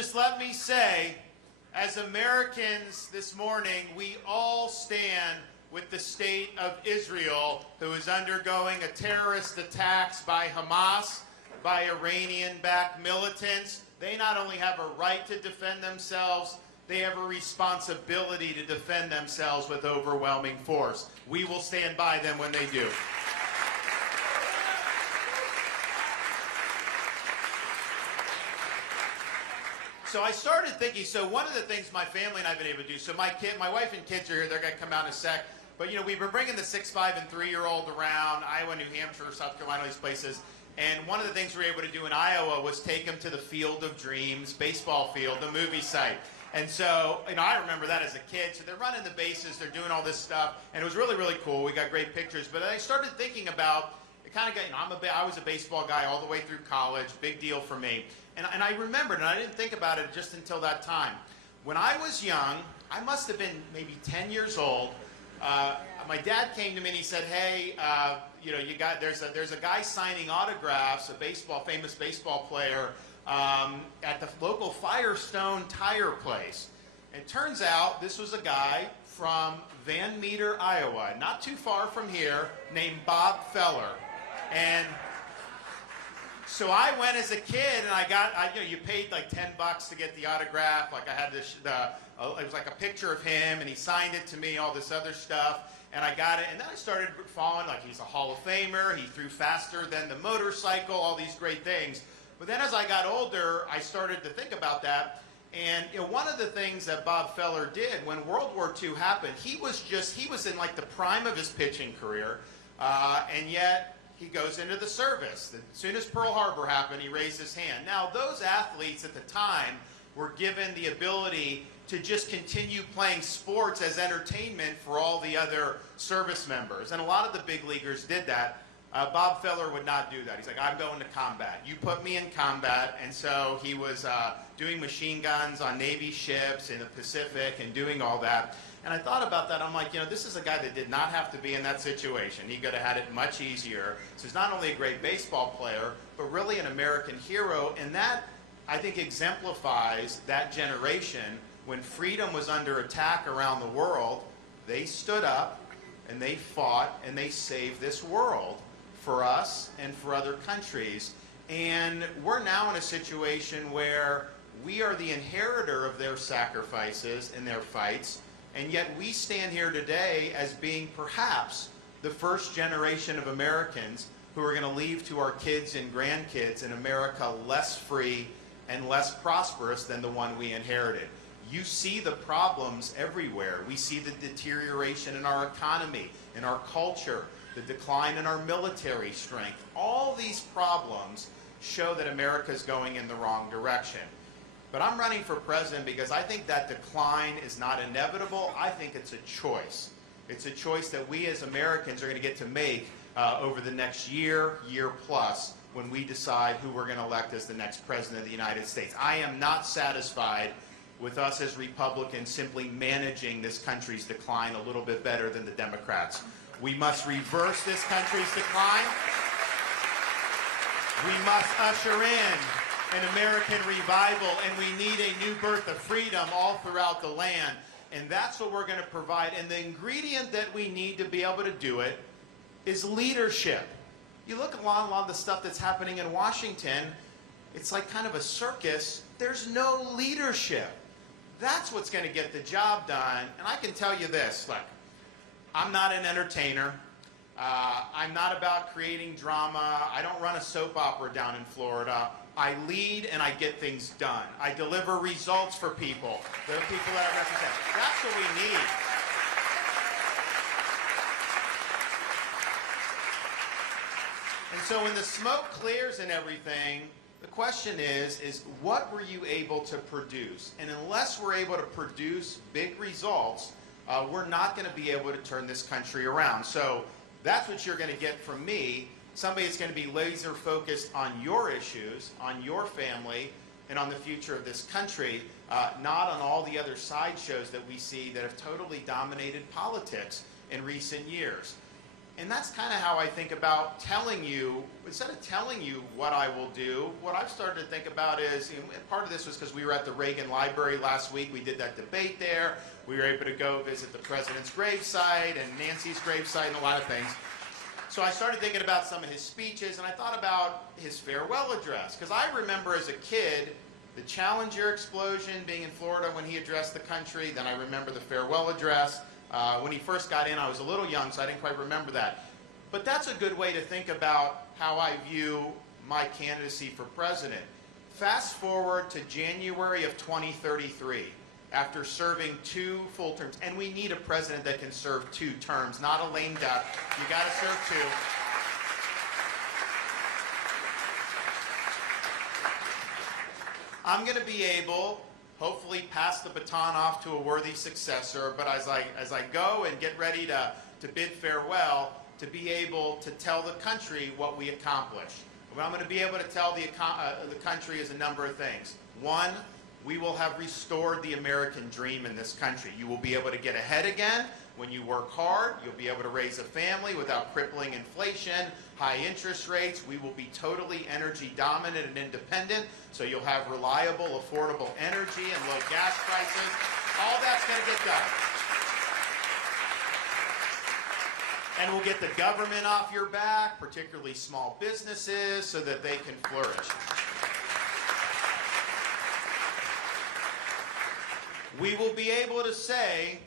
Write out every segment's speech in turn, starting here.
just let me say, as Americans this morning, we all stand with the state of Israel, who is undergoing a terrorist attacks by Hamas, by Iranian-backed militants. They not only have a right to defend themselves, they have a responsibility to defend themselves with overwhelming force. We will stand by them when they do. So I started thinking, so one of the things my family and I have been able to do, so my wife and kids are here, they're going to come out in a sec, but you know, we've been bringing the 6, 5, and 3-year-old around Iowa, New Hampshire, South Carolina, these places, and one of the things we were able to do in Iowa was take them to the Field of Dreams baseball field, the movie site. And so, you know, I remember that as a kid, so they're running the bases, they're doing all this stuff, and it was really, really cool. We got great pictures, but I started thinking about, it kind of got, you know, I was a baseball guy all the way through college, big deal for me. And I remembered, and I didn't think about it just until that time. When I was young, I must have been maybe 10 years old. My dad came to me and he said, "Hey, you know, there's a guy signing autographs, a famous baseball player, at the local Firestone tire place." And it turns out this was a guy from Van Meter, Iowa, not too far from here, named Bob Feller. And so I went as a kid, and you know, you paid like $10 to get the autograph. Like I had this, it was like a picture of him, and he signed it to me, all this other stuff, and I got it. And then I started following, like he's a Hall of Famer, he threw faster than the motorcycle, all these great things. But then as I got older, I started to think about that. And you know, one of the things that Bob Feller did when World War II happened, he was in like the prime of his pitching career, and yet he goes into the service. As soon as Pearl Harbor happened, he raised his hand. Now, those athletes at the time were given the ability to just continue playing sports as entertainment for all the other service members. And a lot of the big leaguers did that. Bob Feller would not do that. He's like, "I'm going to combat. You put me in combat." And so he was doing machine guns on Navy ships in the Pacific and doing all that. And I thought about that. I'm like, you know, this is a guy that did not have to be in that situation. He could have had it much easier. So he's not only a great baseball player, but really an American hero. And that, I think, exemplifies that generation. When freedom was under attack around the world, they stood up and they fought and they saved this world for us and for other countries. And we're now in a situation where we are the inheritor of their sacrifices and their fights. And yet we stand here today as being perhaps the first generation of Americans who are going to leave to our kids and grandkids an America less free and less prosperous than the one we inherited. You see the problems everywhere. We see the deterioration in our economy, in our culture, the decline in our military strength. All these problems show that America is going in the wrong direction. But I'm running for president because I think that decline is not inevitable. I think it's a choice. It's a choice that we as Americans are going to get to make over the next year plus, when we decide who we're going to elect as the next president of the United States. I am not satisfied with us as Republicans simply managing this country's decline a little bit better than the Democrats. We must reverse this country's decline. We must usher in an American revival, and we need a new birth of freedom all throughout the land. And that's what we're going to provide. And the ingredient that we need to be able to do it is leadership. You look along a lot of the stuff that's happening in Washington, it's like kind of a circus. There's no leadership. That's what's going to get the job done. And I can tell you this, look, I'm not an entertainer. I'm not about creating drama. I don't run a soap opera down in Florida. I lead and I get things done. I deliver results for people. There are people that I represent. That's what we need. And so when the smoke clears and everything, the question is what were you able to produce? And unless we're able to produce big results, we're not going to be able to turn this country around. So that's what you're going to get from me. Somebody that's going to be laser focused on your issues, on your family, and on the future of this country, not on all the other sideshows that we see that have totally dominated politics in recent years. And that's kind of how I think about telling you, instead of telling you what I will do, what I've started to think about is, part of this was because we were at the Reagan Library last week. We did that debate there. We were able to go visit the president's gravesite and Nancy's gravesite and a lot of things. So I started thinking about some of his speeches, and I thought about his farewell address. Because I remember as a kid, the Challenger explosion being in Florida when he addressed the country. Then I remember the farewell address. When he first got in, I was a little young, so I didn't quite remember that. But that's a good way to think about how I view my candidacy for president. Fast forward to January of 2033, after serving 2 full terms. And we need a president that can serve 2 terms, not a lame duck. You got to serve 2. I'm going to be able, hopefully, pass the baton off to a worthy successor, but as I go and get ready to bid farewell, to be able to tell the country what we accomplished. What I'm going to be able to tell the country is a number of things. 1, we will have restored the American dream in this country. You will be able to get ahead again when you work hard. You'll be able to raise a family without crippling inflation, high interest rates. We will be totally energy dominant and independent, so you'll have reliable, affordable energy and low gas prices. All that's going to get done. And we'll get the government off your back, particularly small businesses, so that they can flourish. We will be able to say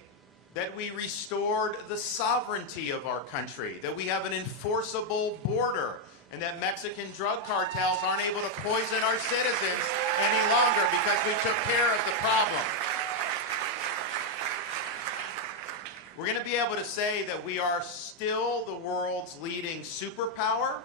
that we restored the sovereignty of our country, that we have an enforceable border, and that Mexican drug cartels aren't able to poison our citizens any longer because we took care of the problem. We're going to be able to say that we are still the world's leading superpower,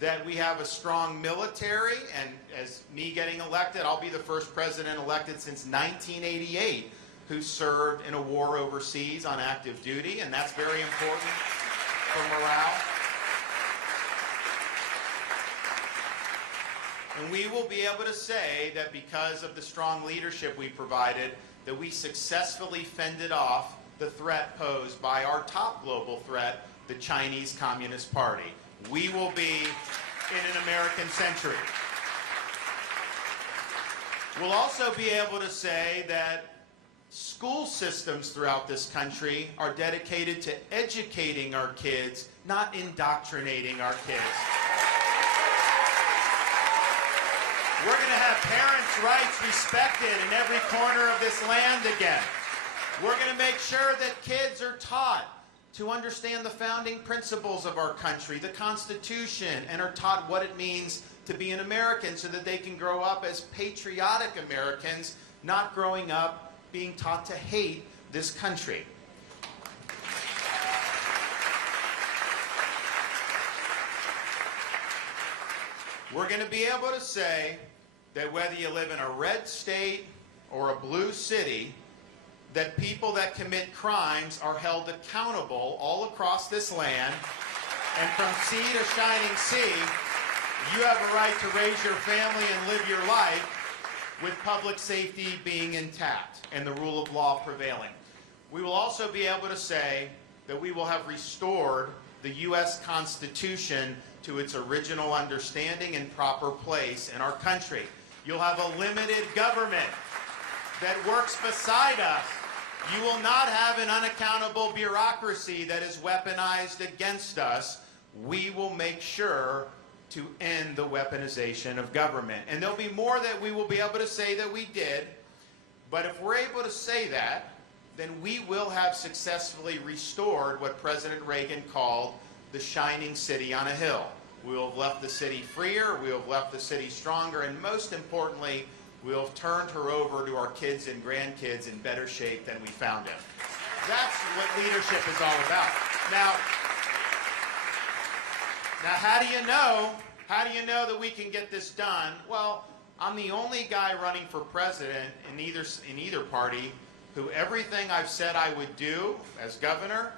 that we have a strong military, and as me getting elected, I'll be the first president elected since 1988 who served in a war overseas on active duty, and that's very important for morale. And we will be able to say that because of the strong leadership we provided, that we successfully fended off the threat posed by our top global threat, the Chinese Communist Party. We will be in an American century. We'll also be able to say that school systems throughout this country are dedicated to educating our kids, not indoctrinating our kids. We're going to have parents' rights respected in every corner of this land again. We're going to make sure that kids are taught to understand the founding principles of our country, the Constitution, and are taught what it means to be an American so that they can grow up as patriotic Americans, not growing up being taught to hate this country. We're going to be able to say that whether you live in a red state or a blue city, that people that commit crimes are held accountable all across this land, and from sea to shining sea, you have a right to raise your family and live your life with public safety being intact and the rule of law prevailing. We will also be able to say that we will have restored the U.S. Constitution to its original understanding and proper place in our country. You'll have a limited government that works beside us. You will not have an unaccountable bureaucracy that is weaponized against us. We will make sure to end the weaponization of government. And there'll be more that we will be able to say that we did, but if we're able to say that, then we will have successfully restored what President Reagan called the shining city on a hill. We will have left the city freer, we will have left the city stronger, and most importantly, we'll have turned her over to our kids and grandkids in better shape than we found it. That's what leadership is all about. Now how do you know? How do you know that we can get this done? Well, I'm the only guy running for president in either party who everything I've said I would do as governor,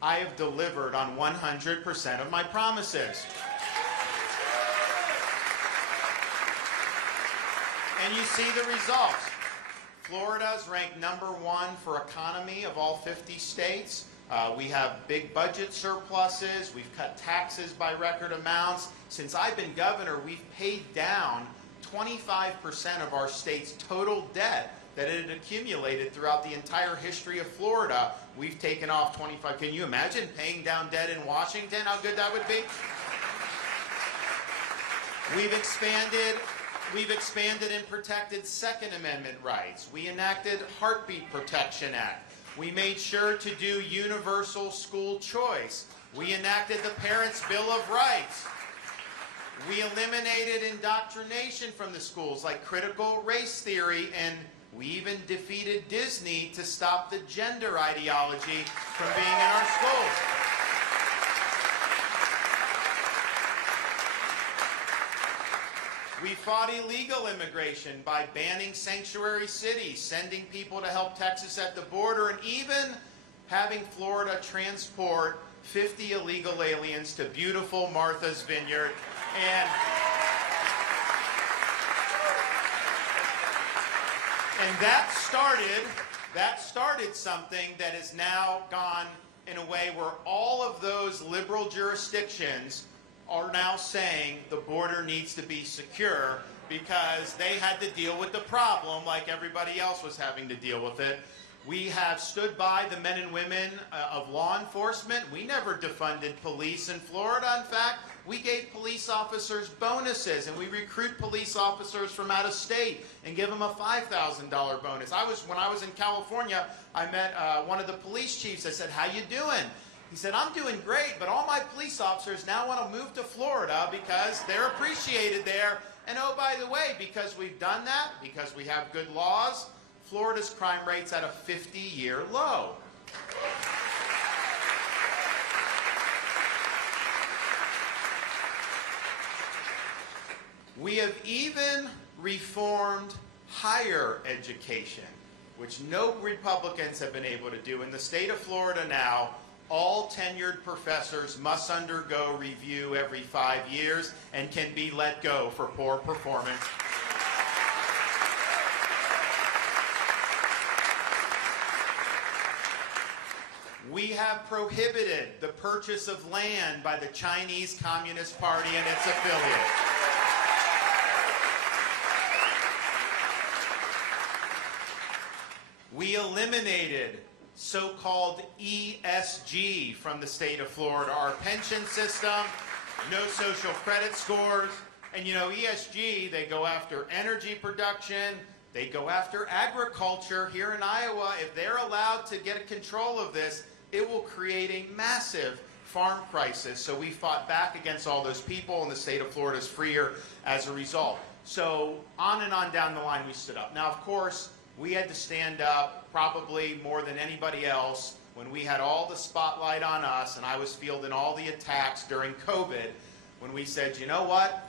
I have delivered on 100% of my promises. And you see the results. Florida's ranked #1 for economy of all 50 states. We have big budget surpluses. We've cut taxes by record amounts. Since I've been governor, we've paid down 25% of our state's total debt that it had accumulated throughout the entire history of Florida. We've taken off 25. Can you imagine paying down debt in Washington? How good that would be? We've expanded and protected Second Amendment rights. We enacted Heartbeat Protection Act. We made sure to do universal school choice. We enacted the Parents' Bill of Rights. We eliminated indoctrination from the schools like critical race theory, and we even defeated Disney to stop the gender ideology from being in our schools. We fought illegal immigration by banning sanctuary cities, sending people to help Texas at the border, and even having Florida transport 50 illegal aliens to beautiful Martha's Vineyard. And that started something that has now gone in a way where all of those liberal jurisdictions are now saying the border needs to be secure because they had to deal with the problem like everybody else was having to deal with it. We have stood by the men and women of law enforcement. We never defunded police in Florida. In fact, we gave police officers bonuses, and we recruit police officers from out of state and give them a $5,000 bonus. When I was in California, I met one of the police chiefs. I said, "How you doing?" He said, "I'm doing great, but all my police officers now want to move to Florida because they're appreciated there. And oh, by the way, because we've done that, because we have good laws, Florida's crime rate's at a 50-year low." We have even reformed higher education, which no Republicans have been able to do. In the state of Florida now, all tenured professors must undergo review every 5 years and can be let go for poor performance. We have prohibited the purchase of land by the Chinese Communist Party and its affiliates. We eliminated so-called ESG from the state of Florida, our pension system, no social credit scores. And you know, ESG, they go after energy production, they go after agriculture. Here in Iowa, if they're allowed to get control of this, it will create a massive farm crisis. So we fought back against all those people, and the state of Florida is freer as a result. So on and on down the line, we stood up. Now, of course, we had to stand up probably more than anybody else when we had all the spotlight on us, and I was fielding all the attacks during COVID, when we said, you know what?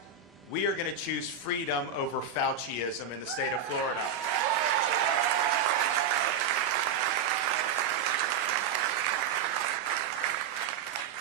We are going to choose freedom over Fauciism in the state of Florida.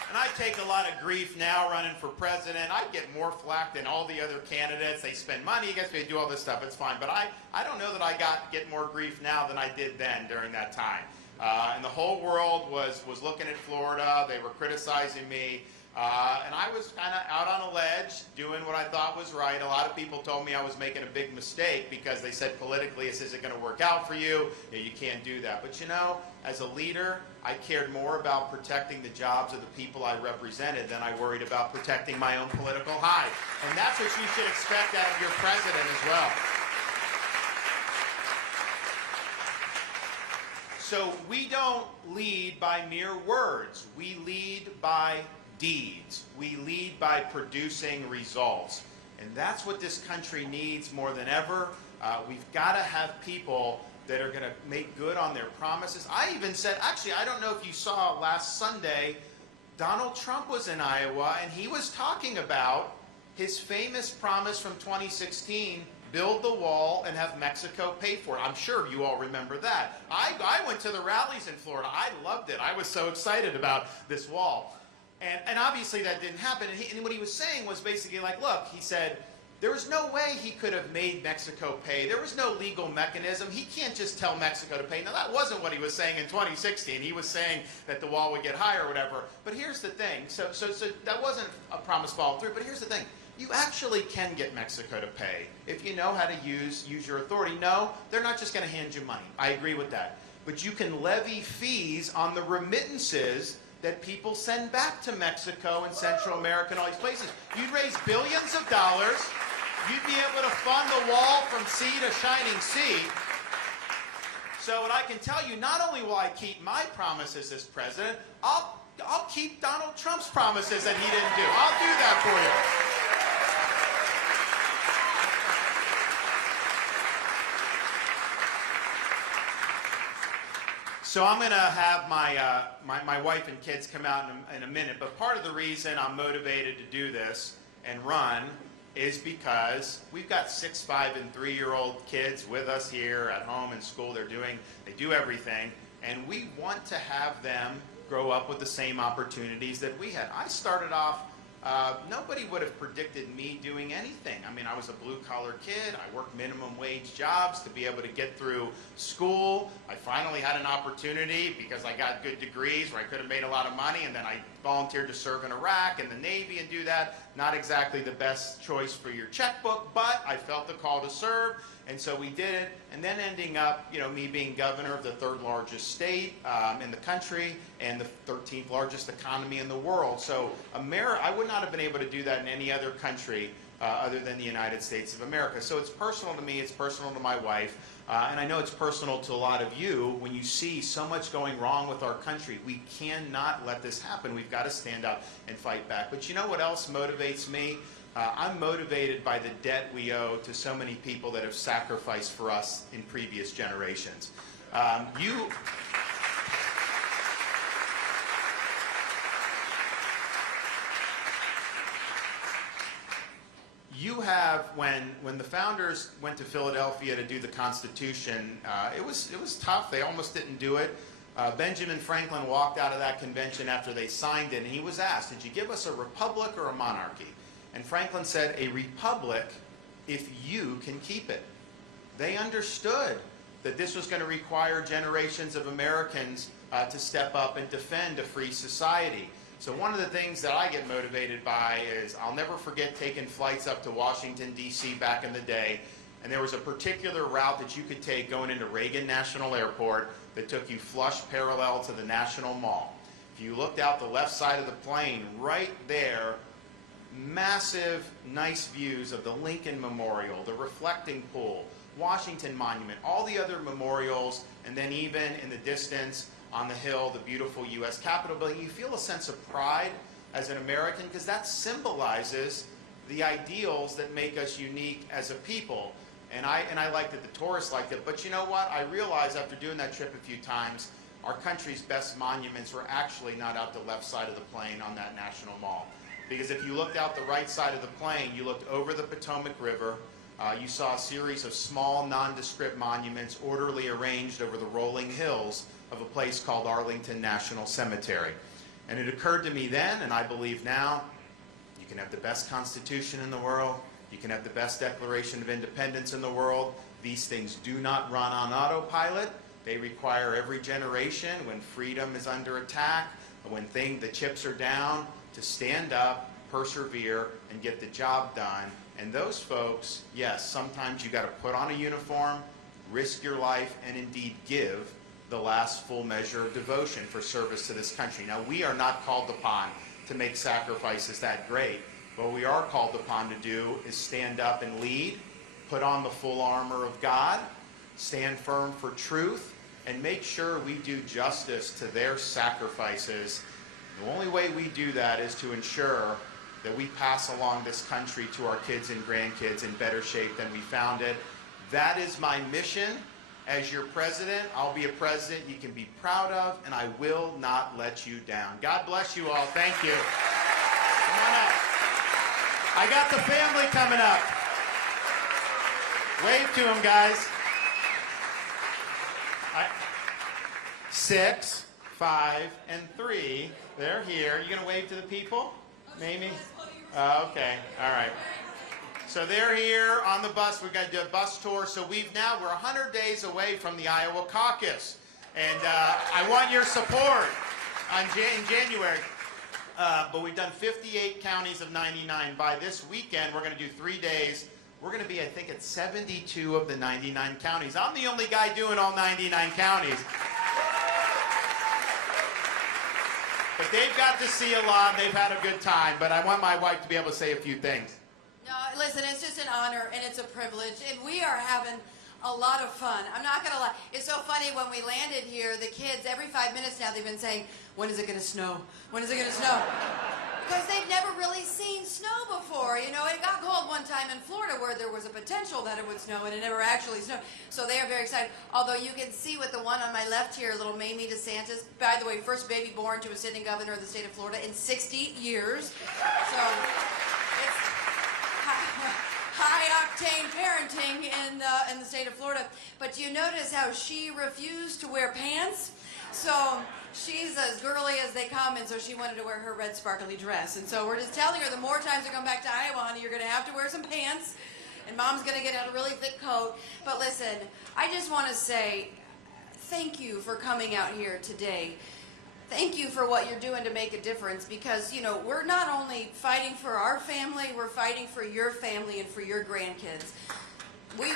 And I take a lot of grief now running for president. I get more flack than all the other candidates. They spend money, you guys, they do all this stuff, it's fine. But I don't know that I get more grief now than I did then during that time. And the whole world was looking at Florida. They were criticizing me. And I was kind of out on a ledge doing what I thought was right. A lot of people told me I was making a big mistake because they said politically this isn't going to work out for you. You can't do that. But you know, as a leader, I cared more about protecting the jobs of the people I represented than I worried about protecting my own political hide. And that's what you should expect out of your president as well. So we don't lead by mere words. We lead by deeds. We lead by producing results. And that's what this country needs more than ever. We've got to have people that are going to make good on their promises. I even said, actually, I don't know if you saw last Sunday, Donald Trump was in Iowa, and he was talking about his famous promise from 2016, build the wall and have Mexico pay for it. I'm sure you all remember that. I went to the rallies in Florida. I loved it. I was so excited about this wall. And obviously that didn't happen. And what he was saying was basically like, look, he said, There was no way he could have made Mexico pay. There was no legal mechanism. He can't just tell Mexico to pay. Now, that wasn't what he was saying in 2016. He was saying that the wall would get higher or whatever. But here's the thing. So that wasn't a promise followed through. But here's the thing. You actually can get Mexico to pay if you know how to use your authority. No, they're not just going to hand you money. I agree with that. But you can levy fees on the remittances that people send back to Mexico and Central America and all these places. You'd raise billions of dollars. You'd be able to fund the wall from sea to shining sea. So what I can tell you, not only will I keep my promises as president, I'll keep Donald Trump's promises that he didn't do. I'll do that for you. So I'm going to have my wife and kids come out in a minute, but part of the reason I'm motivated to do this and run is because we've got 6, 5, and 3-year-old kids with us here at home and school. They do everything, and we want to have them grow up with the same opportunities that we had. I started off, nobody would have predicted me doing anything. I mean, I was a blue-collar kid. I worked minimum wage jobs to be able to get through school. I finally had an opportunity because I got good degrees where I could have made a lot of money, and then I volunteered to serve in Iraq and the Navy and do that. Not exactly the best choice for your checkbook, but I felt the call to serve, and so we did it. And then ending up, me being governor of the 3rd largest state in the country and the 13th largest economy in the world. So I would not have been able to do that in any other country other than the United States of America. So it's personal to me, it's personal to my wife, and I know it's personal to a lot of you. When you see so much going wrong with our country, we cannot let this happen. We've got to stand up and fight back. But you know what else motivates me? I'm motivated by the debt we owe to so many people that have sacrificed for us in previous generations. You have, when the founders went to Philadelphia to do the Constitution, it was tough. They almost didn't do it. Benjamin Franklin walked out of that convention after they signed it, and he was asked, did you give us a republic or a monarchy? And Franklin said, a republic if you can keep it. They understood that this was going to require generations of Americans to step up and defend a free society. So one of the things that I get motivated by is I'll never forget taking flights up to Washington, D.C. back in the day, and there was a particular route that you could take going into Reagan National Airport that took you flush parallel to the National Mall. If you looked out the left side of the plane, right there, massive, nice views of the Lincoln Memorial, the reflecting pool, Washington Monument, all the other memorials, and then even in the distance on the hill, the beautiful U.S. Capitol building. You feel a sense of pride as an American because that symbolizes the ideals that make us unique as a people. And I liked it, the tourists liked it. But you know what? I realized after doing that trip a few times, our country's best monuments were actually not out the left side of the plane on that National Mall. Because if you looked out the right side of the plane, you looked over the Potomac River, you saw a series of small, nondescript monuments orderly arranged over the rolling hills of a place called Arlington National Cemetery. And it occurred to me then, and I believe now, you can have the best Constitution in the world, you can have the best Declaration of Independence in the world. These things do not run on autopilot. They require every generation, when freedom is under attack, when the chips are down, to stand up, persevere, and get the job done. And those folks, yes, sometimes you got to put on a uniform, risk your life, and indeed give the last full measure of devotion for service to this country. Now, we are not called upon to make sacrifices that great. What we are called upon to do is stand up and lead, put on the full armor of God, stand firm for truth, and make sure we do justice to their sacrifices. The only way we do that is to ensure that we pass along this country to our kids and grandkids in better shape than we found it. That is my mission. As your president, I'll be a president you can be proud of, and I will not let you down. God bless you all. Thank you. Come on up. I got the family coming up. Wave to them, guys. 6, 5, and 3. They're here. You going to wave to the people? Maybe? Okay. All right. So they're here on the bus. We're going to do a bus tour. So we're 100 days away from the Iowa caucus. And I want your support in January. But we've done 58 counties of 99. By this weekend, we're going to do 3 days. We're going to be, I think, at 72 of the 99 counties. I'm the only guy doing all 99 counties. But they've got to see a lot. They've had a good time. But I want my wife to be able to say a few things. No, listen, it's just an honor and it's a privilege. And we are having a lot of fun. I'm not going to lie. It's so funny when we landed here, the kids, every 5 minutes now, they've been saying, when is it going to snow? When is it going to snow? Because they've never really seen snow before. You know, it got cold one time in Florida where there was a potential that it would snow and it never actually snowed. So they are very excited. Although you can see with the one on my left here, little Mamie DeSantis, by the way, first baby born to a sitting governor of the state of Florida in 60 years. So it's high-octane parenting in the state of Florida. But you notice how she refused to wear pants? So she's as girly as they come, and so she wanted to wear her red sparkly dress. And so we're just telling her the more times you come back to Iowa, honey, you're going to have to wear some pants, and Mom's going to get out a really thick coat. But listen, I just want to say thank you for coming out here today. Thank you for what you're doing to make a difference, because, you know, we're not only fighting for our family, we're fighting for your family and for your grandkids. We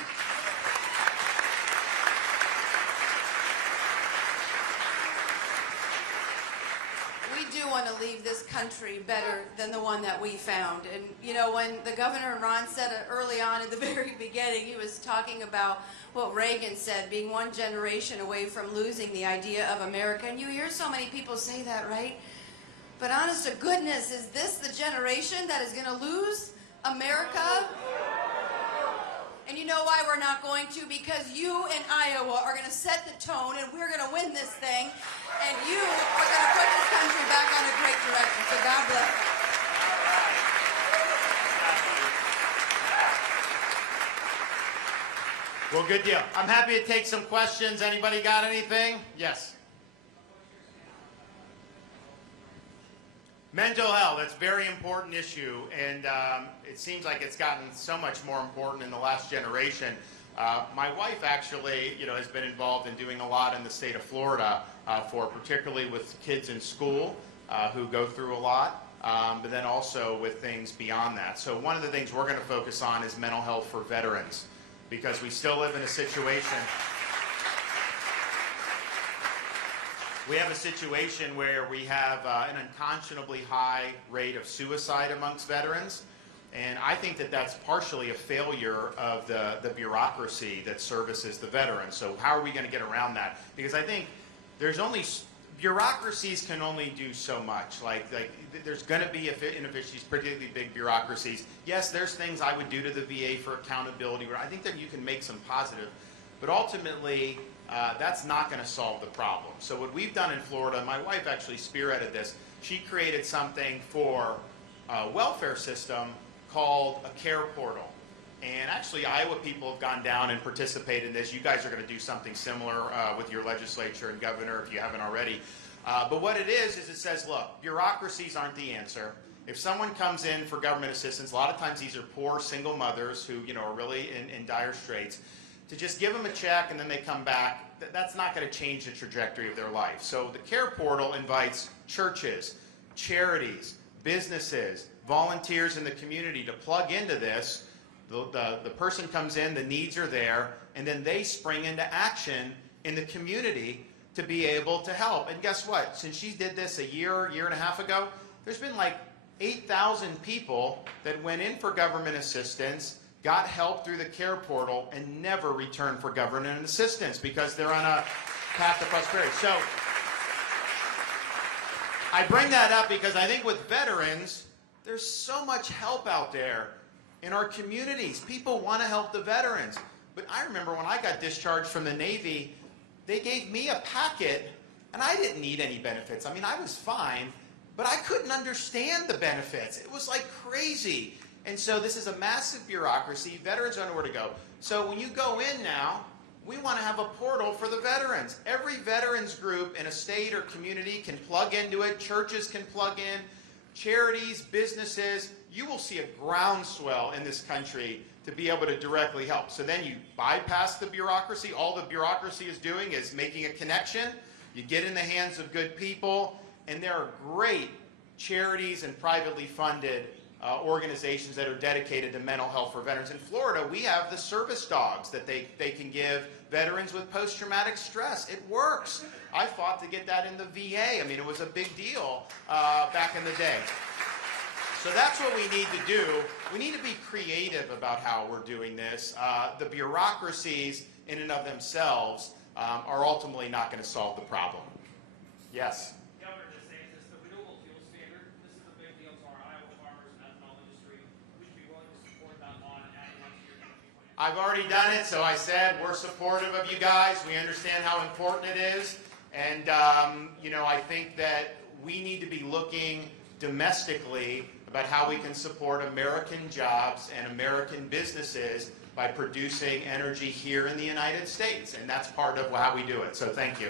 do want to leave this country better than the one that we found. And, you know, when the governor and Ron said it early on in the very beginning, he was talking about what Reagan said, being one generation away from losing the idea of America. And you hear so many people say that, right? But honest to goodness, is this the generation that is going to lose America? And you know why we're not going to? Because you and Iowa are going to set the tone, and we're going to win this thing. And you are going to put this country back on a great direction. So God bless you. Well, good deal. I'm happy to take some questions. Anybody got anything? Yes. Mental health, it's a very important issue, and it seems like it's gotten so much more important in the last generation. My wife actually, you know, has been involved in doing a lot in the state of Florida, particularly with kids in school who go through a lot, but then also with things beyond that. So one of the things we're going to focus on is mental health for veterans, because we still live in a situation. We have a situation where we have an unconscionably high rate of suicide amongst veterans, and I think that that's partially a failure of the bureaucracy that services the veterans. So how are we going to get around that? Because I think bureaucracies can only do so much. Like there's going to be inefficiencies, particularly big bureaucracies. Yes, there's things I would do to the VA for accountability, where I think that you can make some positive, but ultimately, that's not going to solve the problem. So what we've done in Florida, my wife actually spearheaded this. She created something for a welfare system called a care portal. And actually, Iowa people have gone down and participated in this. You guys are going to do something similar with your legislature and governor if you haven't already. But what it is it says, look, bureaucracies aren't the answer. If someone comes in for government assistance, a lot of times these are poor single mothers who, you know, are really in dire straits. To just give them a check and then they come back, that's not going to change the trajectory of their life. So the care portal invites churches, charities, businesses, volunteers in the community to plug into this. The person comes in, the needs are there, and then they spring into action in the community to be able to help. And guess what? Since she did this a year and a half ago, there's been like 8,000 people that went in for government assistance, got help through the care portal, and never returned for government assistance because they're on a path to prosperity. So I bring that up because I think with veterans, there's so much help out there in our communities. People want to help the veterans. But I remember when I got discharged from the Navy, they gave me a packet, and I didn't need any benefits. I mean, I was fine, but I couldn't understand the benefits. It was like crazy. And so this is a massive bureaucracy. Veterans don't know where to go. So when you go in now, we want to have a portal for the veterans. Every veterans group in a state or community can plug into it. Churches can plug in. Charities, businesses. you will see a groundswell in this country to be able to directly help. So then you bypass the bureaucracy. All the bureaucracy is doing is making a connection. You get in the hands of good people, and there are great charities and privately funded organizations that are dedicated to mental health for veterans. In Florida, we have the service dogs that they can give veterans with post-traumatic stress. It works. I fought to get that in the VA. I mean, it was a big deal back in the day. So that's what we need to do. We need to be creative about how we're doing this. The bureaucracies in and of themselves are ultimately not going to solve the problem. Yes? Governor DeSantis, the renewable fuel standard, this is a big deal to our Iowa farmers and ethanol industry. Would you be willing to support that law and add it onto your energy plan? I've already done it, so I said we're supportive of you guys. We understand how important it is. And, you know, I think that we need to be looking domestically about how we can support American jobs and American businesses by producing energy here in the United States. And that's part of how we do it. So thank you.